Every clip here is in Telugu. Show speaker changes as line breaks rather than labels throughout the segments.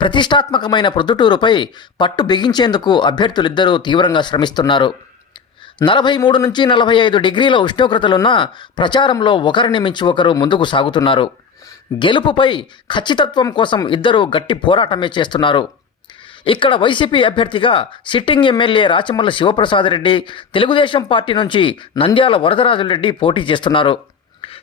ప్రతిష్టాత్మకమైన ప్రొద్దుటూరుపై పట్టు బిగించేందుకు అభ్యర్థులిద్దరూ తీవ్రంగా శ్రమిస్తున్నారు. నలభై మూడు నుంచి నలభై ఐదు డిగ్రీల ఉష్ణోగ్రతలున్న ప్రచారంలో ఒకరిని మించి ఒకరు ముందుకు సాగుతున్నారు. గెలుపుపై ఖచ్చితత్వం కోసం ఇద్దరు గట్టి పోరాటమే చేస్తున్నారు. ఇక్కడ వైసీపీ అభ్యర్థిగా sitting MLA Rachamalla Sivaprasad Reddy Telugu Desam party నుంచి నంద్యాల వరదరాజులరెడ్డి పోటీ చేస్తున్నారు.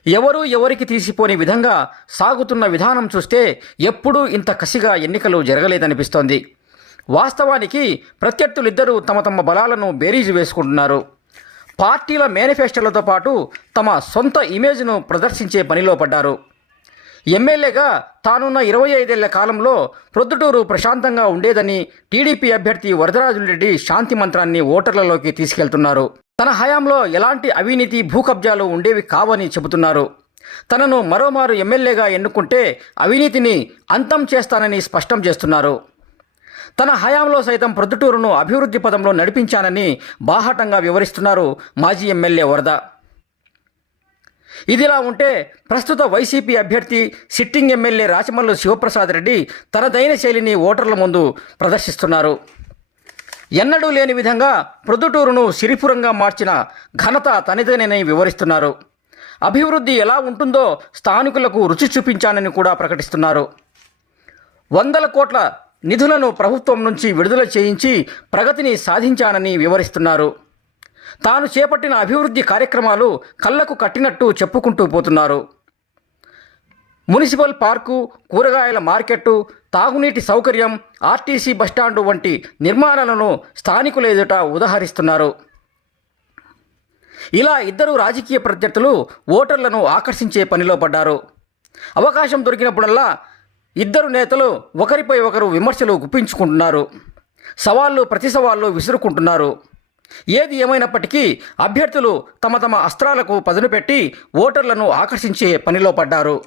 ఎవరూ ఎవరికి తీసిపోని విధంగా సాగుతున్న విధానం చూస్తే ఎప్పుడూ ఇంత కసిగా ఎన్నికలు జరగలేదనిపిస్తోంది. వాస్తవానికి ప్రత్యర్థులిద్దరూ తమ తమ బలాలను బేరీజు వేసుకుంటున్నారు. పార్టీల మేనిఫెస్టోలతో పాటు తమ సొంత ఇమేజ్ను ప్రదర్శించే పనిలో పడ్డారు. ఎమ్మెల్యేగా తానున్న ఇరవై ఐదేళ్ళ కాలంలో ప్రొద్దుటూరు ప్రశాంతంగా ఉండేదని టీడీపీ అభ్యర్థి వరదరాజులరెడ్డి శాంతి మంత్రాన్ని ఓటర్లలోకి తీసుకెళ్తున్నారు. తన హయాంలో ఎలాంటి అవినీతి భూకబ్జాలు ఉండేవి కావని చెబుతున్నారు. తనను మరోమారు ఎమ్మెల్యేగా ఎన్నుకుంటే అవినీతిని అంతం చేస్తానని స్పష్టం చేస్తున్నారు. తన హయాంలో సైతం ప్రొద్దుటూరును అభివృద్ధి పదంలో నడిపించానని బాహాటంగా వివరిస్తున్నారు మాజీ ఎమ్మెల్యే వరద. ఇదిలా ఉంటే ప్రస్తుత వైసీపీ అభ్యర్థి సిట్టింగ్ ఎమ్మెల్యే రాచమల్లు శివప్రసాద్ రెడ్డి తనదైన శైలిని ఓటర్ల ముందు ప్రదర్శిస్తున్నారు. ఎన్నడూ లేని విధంగా ప్రొద్దుటూరును సిరిపురంగా మార్చిన ఘనత తనదేనని వివరిస్తున్నారు. అభివృద్ధి ఎలా ఉంటుందో స్థానికులకు రుచి చూపించానని కూడా ప్రకటిస్తున్నారు. వందల కోట్ల నిధులను ప్రభుత్వం నుంచి విడుదల చేయించి ప్రగతిని సాధించానని వివరిస్తున్నారు. తాను చేపట్టిన అభివృద్ధి కార్యక్రమాలు కళ్ళకు కట్టినట్టు చెప్పుకుంటూ పోతున్నారు. మున్సిపల్ పార్కు కూరగాయల మార్కెట్టు తాగునీటి సౌకర్యం ఆర్టీసీ బస్టాండు వంటి నిర్మాణాలను స్థానికుల ఎదుట ఉదహరిస్తున్నారు. ఇలా ఇద్దరు రాజకీయ ప్రత్యర్థులు ఓటర్లను ఆకర్షించే పనిలో పడ్డారు. అవకాశం దొరికినప్పుడల్లా ఇద్దరు నేతలు ఒకరిపై ఒకరు విమర్శలు గుప్పించుకుంటున్నారు. సవాళ్ళు ప్రతి సవాళ్ళు విసురుకుంటున్నారు. ఏది ఏమైనప్పటికీ అభ్యర్థులు తమ తమ అస్త్రాలకు పదును పెట్టి ఓటర్లను ఆకర్షించే పనిలో పడ్డారు.